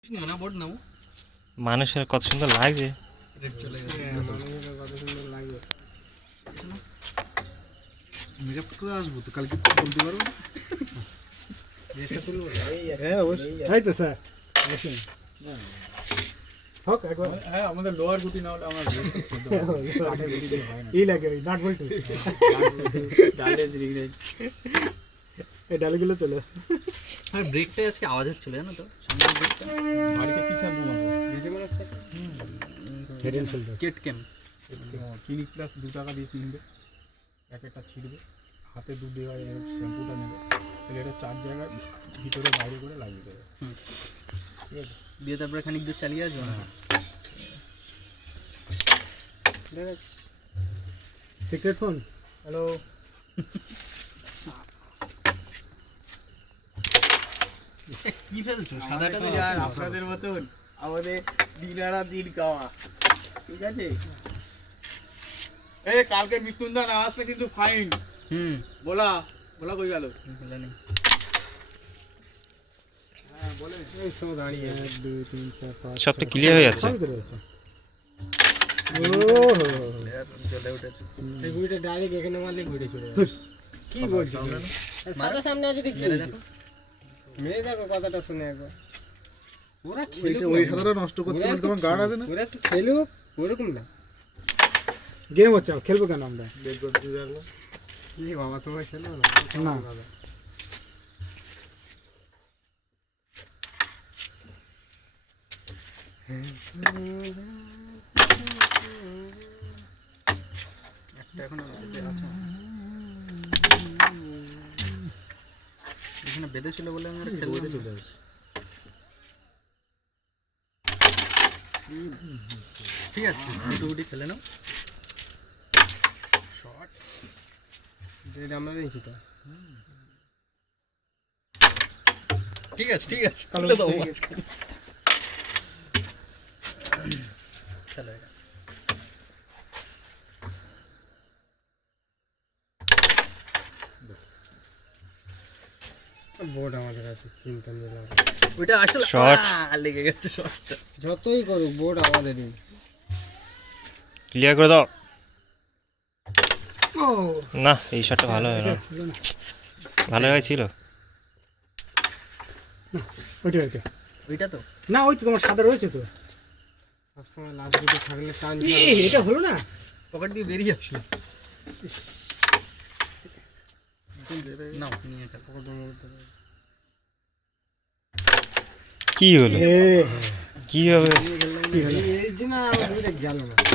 না বোর্ড নাও মানুষের কত সুন্দর লাগছে। রেড চলে গেছে মানুষের কত সুন্দর লাগবে। মেকআপ করে আসবো তো কালকে বলতে পারবো না। হ্যাঁ অবশ্যই। এই তো স্যার বসুন। হোক একবার হ্যাঁ আমাদের লোয়ার গুটি না হলে আমরা কাঠের গুটি দিয়ে হয় না ই লাগে ওই নাট বল্টু ডালে রিগ্রেট এই ডালগুলো তোলো। আর ব্রেকটা আজকে আওয়াজ হচ্ছিল জানো তো সামনের ব্রেকটা বাড়িতে কি শ্যাম্পু মারবো দিদি মনে হচ্ছে হেড এন্ড শোল্ডার কেট ক্যাম ক্লিনিক প্লাস 2 টাকা দিয়ে কিনবে প্যাকেটটা ছিড়বে হাতে দুধ দেওয়া শ্যাম্পুটা নেবে তাহলে এটা 4 জায়গায় ভিতরে বাইরে করে লাগিয়ে দেবে ঠিক আছে দিয়ে তারপরে খানিক দূর চালিয়ে আসবো না সিক্রেট ফোন। হ্যালো কি ফেলছো সাদাটা তো আর আপনাদের মতন আমাদের দিনারা দিন খাওয়া ঠিক আছে। এই কালকে মৃত্যুঞ্জয় না আসলে কিন্তু ফাইন। বলা বলা কই গেল বলে নেই হ্যাঁ বলে এই সময় দাঁড়িয়ে 1 2 3 4 5 সব তো ক্লিয়ার হয়ে যাচ্ছে। সবই তো রয়েছে। ও জ্বলে উঠেছে এই গুড়িটা ডাইরেক্ট এখানে মারলে ঘুরে চলে যাবে। কি বলছিস সাদা সামনে আছে দেখি মেরে দেখো মেরে দেখো কথাটা শুনে একবার। ওরা ওইটা খেলুক ওই না। সাদাটা নষ্ট করতে ওরা পারলে একটু তোমার গার্ড আছে না? ওরা একটু খেলুক ওরকম না। গেম হচ্ছে খেলবো কেন আমরা? এই বাবা তোমার খেলো না না একটা এখন বেঁধে আছে এখানে বেঁধে ছিল বলে আমি আর খেলবো চলে আসি ঠিক আছে দুটো গুটি খেলে নাও শট এটা আমরা নিয়েছি তো। ঠিক আছে তুলে দাও খেলো এটা বোর্ড আমাদের কাছে চিন্তা নেই লাগে। ওইটা আসলে Shot. লেগে গেছে শটটা যতই করুক বোর্ড আমাদেরই। ক্লিয়ার করে দাও। ও না এই শটটা ভালো হয় না, হলো না। ভালো হয়েছিল। ওইটা ওইটা ওইটা তো না ওই তো তোমার সাদা রয়েছে তো। সবসময় লাস্ট দিকে থাকলে টান এটা হলো না। পকেট দিয়ে বেরিয়ে আসলো নাও নিয়ে খেলো কি হলো এ কি হবে? কি হলো? এই যে না আমার দুইটা গেল না।